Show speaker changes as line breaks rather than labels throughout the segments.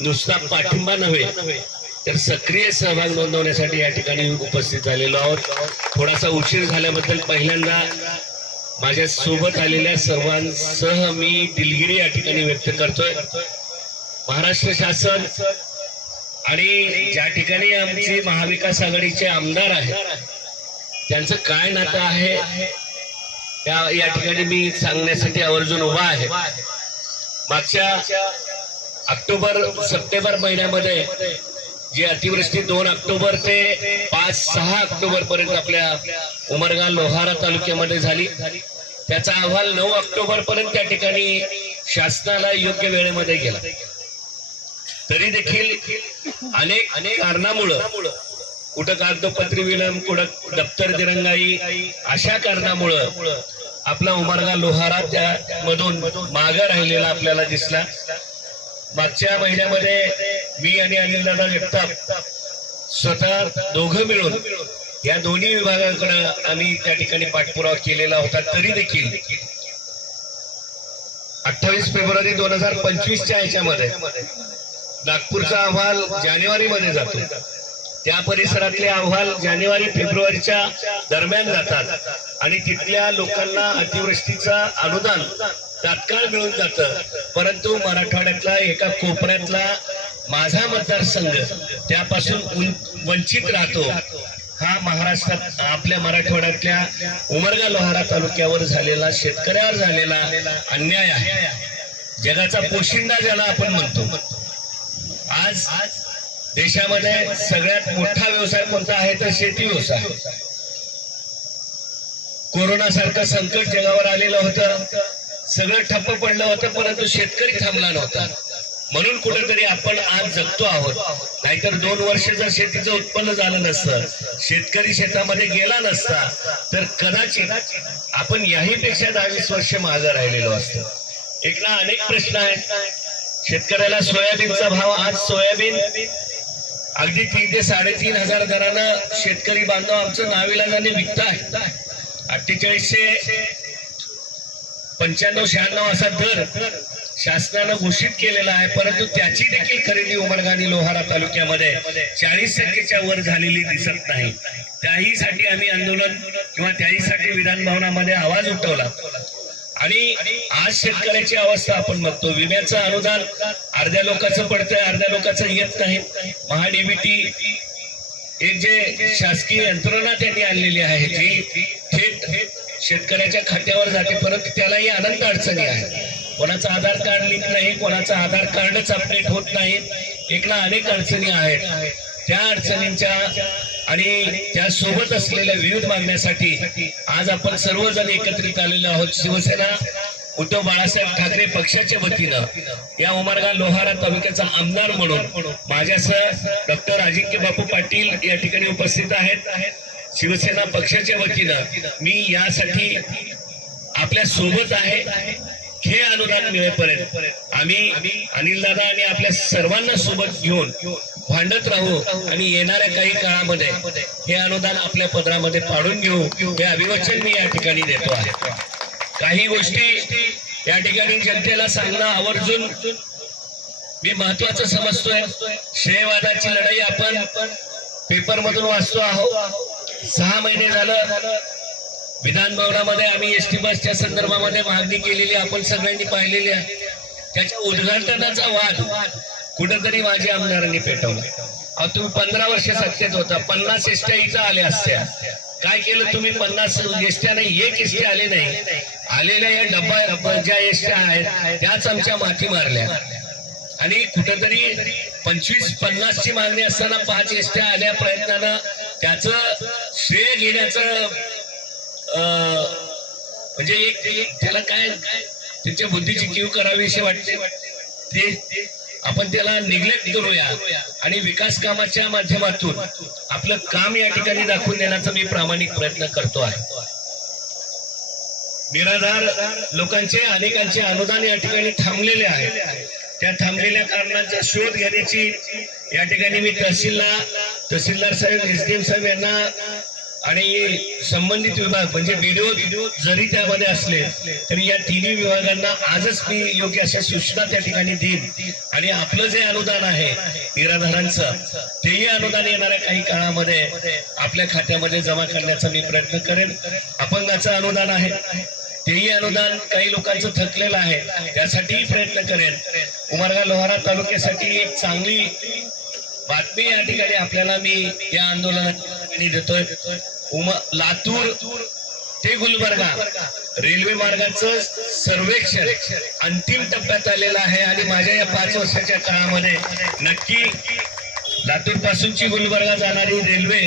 नुसता पाठिंबा नव्हे तर सक्रिय सहभाग नोंदवण्यासाठी या ठिकाणी उपस्थित झालेलो आहोत. थोडासा उशीर झाल्याबद्दल पहिल्यांदा माझ्या सोबत आलेल्या सर्वांसह मी दिलगिरी या ठिकाणी व्यक्त करतोय. महाराष्ट्र शासन आणि ज्या ठिकाणी आमचे महाविकास आघाडीचे आमदार आहेत त्यांचं काय नातं आहे त्या या ठिकाणी मी सांगण्यासाठी आवर्जून उभा आहे. मागच्या ऑक्टोबर सप्टेंबर महिन्यामध्ये जी अतिवृष्टी दोन ऑक्टोबर ते पाच सहा ऑक्टोबर पर्यंत आपल्या उमरगा लोहारा तालुक्यामध्ये झाली. त्याचा अहवाल नऊ ऑक्टोबर पर्यंत त्या ठिकाणी शासनाला योग्य वेळेमध्ये गेला. तरी देखील अनेक अनेक कारणामुळं कुठं कागदोपत्री विलंब कुठं दप्तर दिरंगाई अशा कारणामुळं आपला उमरगा लोहारा त्या मधून मागं राहिलेला आपल्याला दिसला. मागच्या महिन्यामध्ये मी आणि अनिलदादा जगताप स्वतः दोघं मिळून या दोन्ही विभागाकडे आम्ही त्या ठिकाणी पाठपुरावा केलेला होता तरी देखील अठ्ठावीस फेब्रुवारी दोन हजार पंचवीसच्या याच्यामध्ये नागपूरचा अहवाल जानेवारी मध्ये जातो. त्या परिसरातले अहवाल जानेवारी फेब्रुवारीच्या दरम्यान जातात आणि तिथल्या लोकांना अतिवृष्टीचा अनुदान तात्काळ मिळून जातं. परंतु मराठवाड्यातला एका कोपऱ्यातला माझा मतदारसंघ त्यापासून वंचित राहतो. हा महाराष्ट्रात आपल्या मराठवाड्यातल्या उमरगा लोहारा तालुक्यावर झालेला शेतकऱ्यावर झालेला अन्याय आहे. जगाचा पोशिंदा ज्याला आपण म्हणतो. आज देशामध्ये सगळ्यात मोठा व्यवसाय कोणता आहे? तर शेती व्यवसाय. कोरोना सारखं संकट जगावर आलेलं होतं. सगळं ठप्प पडलं होतं परंतु शेतकरी थांबला नव्हता. म्हणून कुठेतरी आपण आज जगतो आहोत. नाहीतर दोन वर्ष जर शेतीचं उत्पन्न झालं नसतं शेतकरी शेतामध्ये गेला नसता तर कदाचित आपण याही पेक्षा दहावीस वर्ष मागं राहिलेलो असतो. एक ना अनेक प्रश्न आहेत. शेतकऱ्याला सोयाबीनचा भाव आज सोयाबीन अगदी तीन ते साडेतीन हजार दरानं शेतकरी बांधव आमचं नाविलाजाने आहे अठ्ठेचाळीसशे पंच्याण्णव शहाण्णव असा दर शासनानं घोषित केलेला आहे परंतु त्याची देखील खरेदी उमरगा आणि लोहारा तालुक्यामध्ये चाळीस टक्केच्या वर झालेली दिसत नाही. त्याहीसाठी आम्ही आंदोलन किंवा त्याहीसाठी विधान भवनामध्ये आवाज उठवला. आणि आज शेतकऱ्याची अवस्था आपण बघतो. विम्याचं अनुदान अर्ध्या लोकांचं पडतंय अर्ध्या लोकांचं येत नाही. महाडीबीटी एक जे शासकीय यंत्रणा त्यांनी आणलेली आहे जी थेट शेतकऱ्याच्या खात्यावर जाते परंतु त्यालाही अनंत अडचणी आहेत. कोणाचं आधार कार्ड लिंक नाही कोणाचं आधार कार्डच अपडेट होत नाही. एक ना अनेक अडचणी आहेत. त्या अडचणींच्या आणि त्यासोबत असलेल्या विविध मागण्यासाठी आज आपण सर्वजण एकत्रित आलेलो आहोत. शिवसेना उद्धव बाळासाहेब ठाकरे पक्षाच्या वतीनं या उमरगा लोहारा तालुक्याचा आमदार म्हणून माझ्यासह डॉक्टर अजिंक्य बापू पाटील या ठिकाणी उपस्थित आहेत. शिवसेना पक्षाच्या वतीनं मी यासाठी आपल्यासोबत आहे. हे अनुदान मिळेपर्यंत आम्ही अनिल दादा आणि आपल्या सर्वांना सोबत घेऊन भांडत राहू आणि येणाऱ्या काही काळामध्ये हे अनुदान आपल्या पदरामध्ये पाडून घेऊ हे अभिवचन मी या ठिकाणी देतो आहे. काही गोष्टी या ठिकाणी जनतेला सांगणं आवर्जून मी महत्वाचं समजतोय. श्रेयवादाची लढाई आपण पेपर मधून वाचतो आहोत. सहा महिने झालं. विधान भवनामध्ये आम्ही एस टी बसच्या संदर्भामध्ये मागणी केलेली आपण सगळ्यांनी पाहिलेली आहे. त्याच्या उद्घाटनाचा वाद कुठंतरी माझ्या आमदारांनी पेटवला. अहो तुम्ही पंधरा वर्ष सत्तेत होता. पन्नास एसट्या इथं आल्या असत्या. काय केलं तुम्ही? पन्नास एसट्या नाही एक एसटी आले नाही. आलेल्या या डब्बा ज्या एसट्या आहेत त्याच आमच्या माती मारल्या. आणि कुठंतरी पंचवीस पन्नास ची मागणी असताना पाच एसट्या आल्या प्रयत्नानं. त्याच श्रेय घेण्याचं म्हणजे एक एक त्याला काय त्यांच्या बुद्धीची कीव करावी असे वाटते. ते आपण त्याला निग्लेक्ट करूया आणि विकास कामाच्या माध्यमातून आपलं काम या ठिकाणी दाखवून देण्याचा मी प्रामाणिक प्रयत्न करतो आहे. निराधार लोकांचे अनेकांचे अनुदान या ठिकाणी थांबलेले आहे. त्या थांबलेल्या कारणांचा शोध घेण्याची या ठिकाणी मी तहसीलला तहसीलदार साहेब एस डी एम साहेब यांना आणि संबंधित विभाग म्हणजे व्हिडिओ जरी त्यामध्ये असले तरी या तिन्ही विभागांना आजच मी योग्य अशा सूचना त्या ठिकाणी देईन. आणि आपलं जे अनुदान आहे निराधारांचं तेही अनुदान येणाऱ्या काही काळामध्ये आपल्या खात्यामध्ये जमा करण्याचा मी प्रयत्न करेन. अपंगाचं अनुदान आहे. तेही अनुदान काही लोकांचं थकलेलं आहे. त्यासाठीही प्रयत्न करेन. उमरगा लोहारा तालुक्यासाठी एक चांगली बातमी या ठिकाणी आपल्याला मी या आंदोलनात देतोय. उम लातूर ते गुलबर्गा रेल्वे मार्गाचं सर्वेक्षण अंतिम टप्प्यात आलेलं आहे आणि माझ्या या पाच वर्षाच्या काळामध्ये नक्की लातूर पासूनची गुलबर्गा जाणारी रेल्वे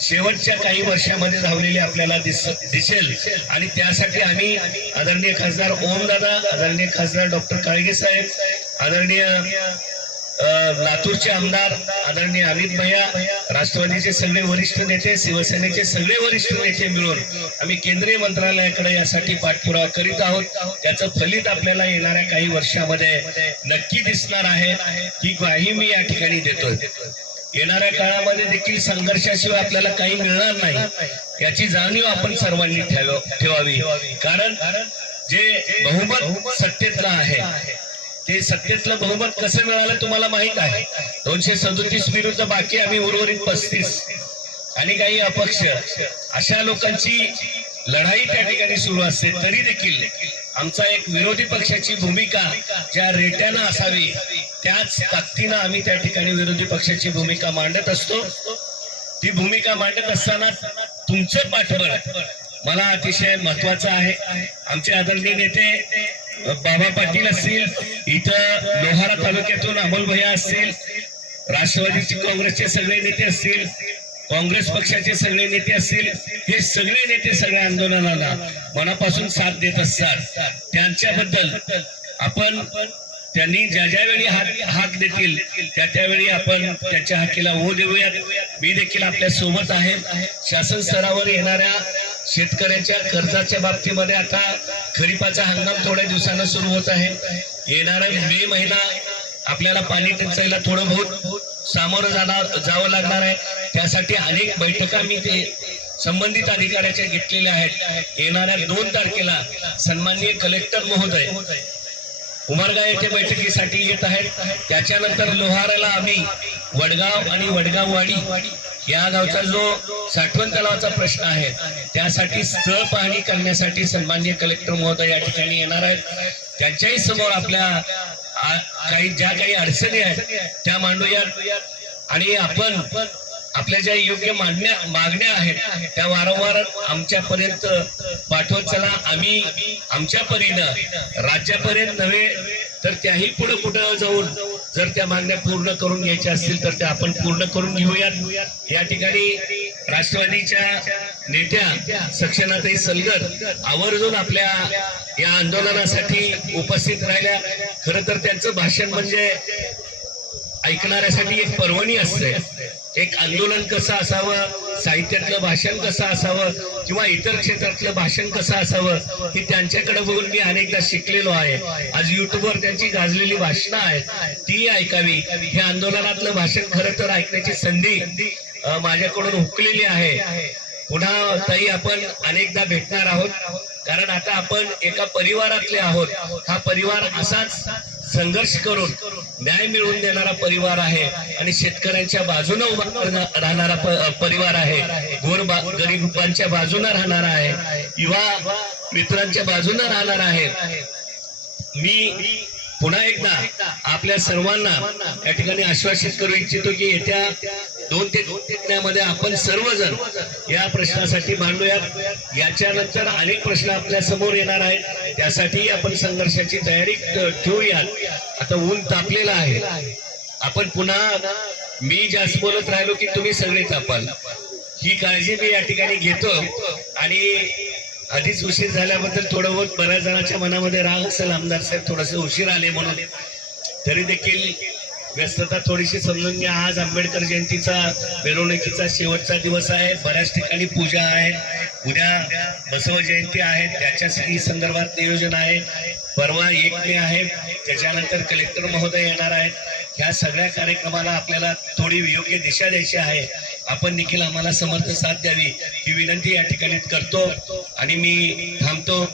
शेवटच्या काही वर्षामध्ये धावलेली आपल्याला दिस दिसेल. आणि त्यासाठी आम्ही आदरणीय खासदार ओम दादा आदरणीय खासदार डॉक्टर काळगे साहेब आदरणीय लातूरचे आमदार आदरणीय अमित भैया राष्ट्रवादीचे सगळे वरिष्ठ नेते शिवसेनेचे सगळे वरिष्ठ नेते मिळून आम्ही केंद्रीय मंत्रालयाकडे यासाठी पाठपुरावा करीत आहोत. त्याचं फलित आपल्याला येणाऱ्या काही वर्षामध्ये नक्की दिसणार आहे ही ग्वाही मी या ठिकाणी देतोय. येणाऱ्या काळामध्ये देखील संघर्षाशिवाय आपल्याला काही मिळणार नाही याची जाणीव आपण सर्वांनी ठेवावी. कारण जे बहुमत सत्तेतला आहे ते सत्तेतलं बहुमत कसं मिळालं तुम्हाला माहीत आहे? दोनशे सदोतीस विरुद्ध बाकी आम्ही उर्वरित पस्तीस. आणि काही अपक्ष अशा लोकांची लढाई त्या ठिकाणी सुरू असते तरी देखील आमचा एक विरोधी पक्षाची भूमिका ज्या रेट्यानं असावी त्याच ताकदीनं आम्ही त्या ठिकाणी विरोधी पक्षाची भूमिका मांडत असतो. ती भूमिका मांडत असताना तुमचं पाठबळ मला अतिशय महत्वाचं आहे. आमचे आदरणीय नेते बाबा पाटील असतील इथं लोहारा तालुक्यातून अमोल भैया असतील राष्ट्रवादीचे काँग्रेसचे सगळे नेते असतील काँग्रेस पक्षाचे सगळे नेते असतील हे सगळे नेते सगळ्या आंदोलनाला मनापासून साथ देत असतात. त्यांच्याबद्दल आपण त्यांनी ज्या ज्या वेळी हाक हाक देतील त्या त्यावेळी आपण त्यांच्या हाकेला ओ देऊयात. मी देखील आपल्यासोबत आहे. शासन स्तरावर येणाऱ्या शेतकऱ्याच्या कर्जाच्या बाबतीमध्ये आता खरीपाचा हंगाम थोड्या दिवसानं सुरू होत आहे. येणारा मे महिना आपल्याला पाणी टंचाईला थोडं बहुत सामोरं जाणार जावं लागणार आहे. त्यासाठी अनेक बैठका मी ते संबंधित अधिकाऱ्याच्या घेतलेल्या आहेत. येणाऱ्या दोन तारखेला सन्माननीय कलेक्टर महोदय उमरगा येथे बैठकीसाठी येत आहेत. त्याच्यानंतर लोहाराला आम्ही वडगाव आणि वडगाववाडी या गावचा जो साठवण तलावाचा प्रश्न आहे त्यासाठी स्थळ पाहणी करण्यासाठी सन्मान्य कलेक्टर महोदय या ठिकाणी येणार आहेत. त्यांच्याही समोर आपल्या काही ज्या काही अडचणी आहेत त्या मांडूयात. आणि आपण आपल्या ज्या योग्य मागण्या मागण्या आहेत त्या वारंवार आमच्यापर्यंत पाठवत चला. आम्ही आमच्या परीनं राज्यापर्यंत नव्हे तर त्याही पुढे कुठं जाऊन जर त्या मागण्या पूर्ण करून घ्यायच्या असतील तर त्या आपण पूर्ण करून घेऊयात. या ठिकाणी राष्ट्रवादीच्या नेत्या सक्षनाताई सलगर आवर्जून आपल्या या आंदोलनासाठी उपस्थित राहिल्या. खर तर त्यांचं भाषण म्हणजे ऐकणाऱ्यासाठी एक पर्वणी असते. एक आंदोलन कसं असावं? साहित्यातलं भाषण कसं असावं किंवा इतर क्षेत्रातलं भाषण कसं असावं हे त्यांच्याकडे बघून मी अनेकदा शिकलेलो आहे. आज युट्यूबवर त्यांची गाजलेली भाषणं आहेत. ती ऐकावी. हे आंदोलनातलं भाषण खरं तर ऐकण्याची संधी माझ्याकडून हुकलेली आहे. पुन्हा ताई आपण अनेकदा भेटणार आहोत. कारण आता आपण एका परिवारातले आहोत. हा परिवार असाच संघर्ष करून न्याय मिळवून देणारा परिवार आहे आणि शेतकऱ्यांच्या बाजूने उभा राहणारा परिवार आहे. गोर बा- गरिबांच्या बाजूने राहणारा आहे. युवा मित्रांच्या बाजूने राहणार आहे. मी पुन्हा एकदा आपल्या सर्वांना या ठिकाणी आश्वासित करू इच्छितो की येत्या दोन ते दोन महिन्यामध्ये आपण सर्वजण या प्रश्नासाठी मांडूयात. याच्यानंतर अनेक प्रश्न आपल्यासमोर येणार आहेत. त्यासाठी आपण संघर्षाची तयारी ठेवूयात. आता ऊन तापलेलं आहे. आपण पुन्हा मी जास्त बोलत राहिलो की तुम्ही सगळे तापाल. ही काळजी मी या ठिकाणी घेतो. आणि आधीच उशीर झाल्याबद्दल थोडं बहुत बऱ्याच जणांच्या मनामध्ये राग असेल आमदार साहेब थोडस उशीर आले म्हणून. तरी देखील व्यस्तता थोडीशी समजून घ्या. आज आंबेडकर जयंतीचा मिरवणुकीचा शेवटचा दिवस आहे. बऱ्याच ठिकाणी पूजा आहे. उद्या बसव जयंती आहे. त्याच्यासाठी संदर्भात नियोजन आहे. परवा एक मे आहे. त्याच्यानंतर कलेक्टर महोदय येणार आहेत. ह्या सगळ्या कार्यक्रमाला आपल्याला थोडी योग्य दिशा द्यायची आहे. आपण देखील आम्हाला समर्थ साथ द्यावी. ही विनंती या ठिकाणी करतो आणि मी थांबतो.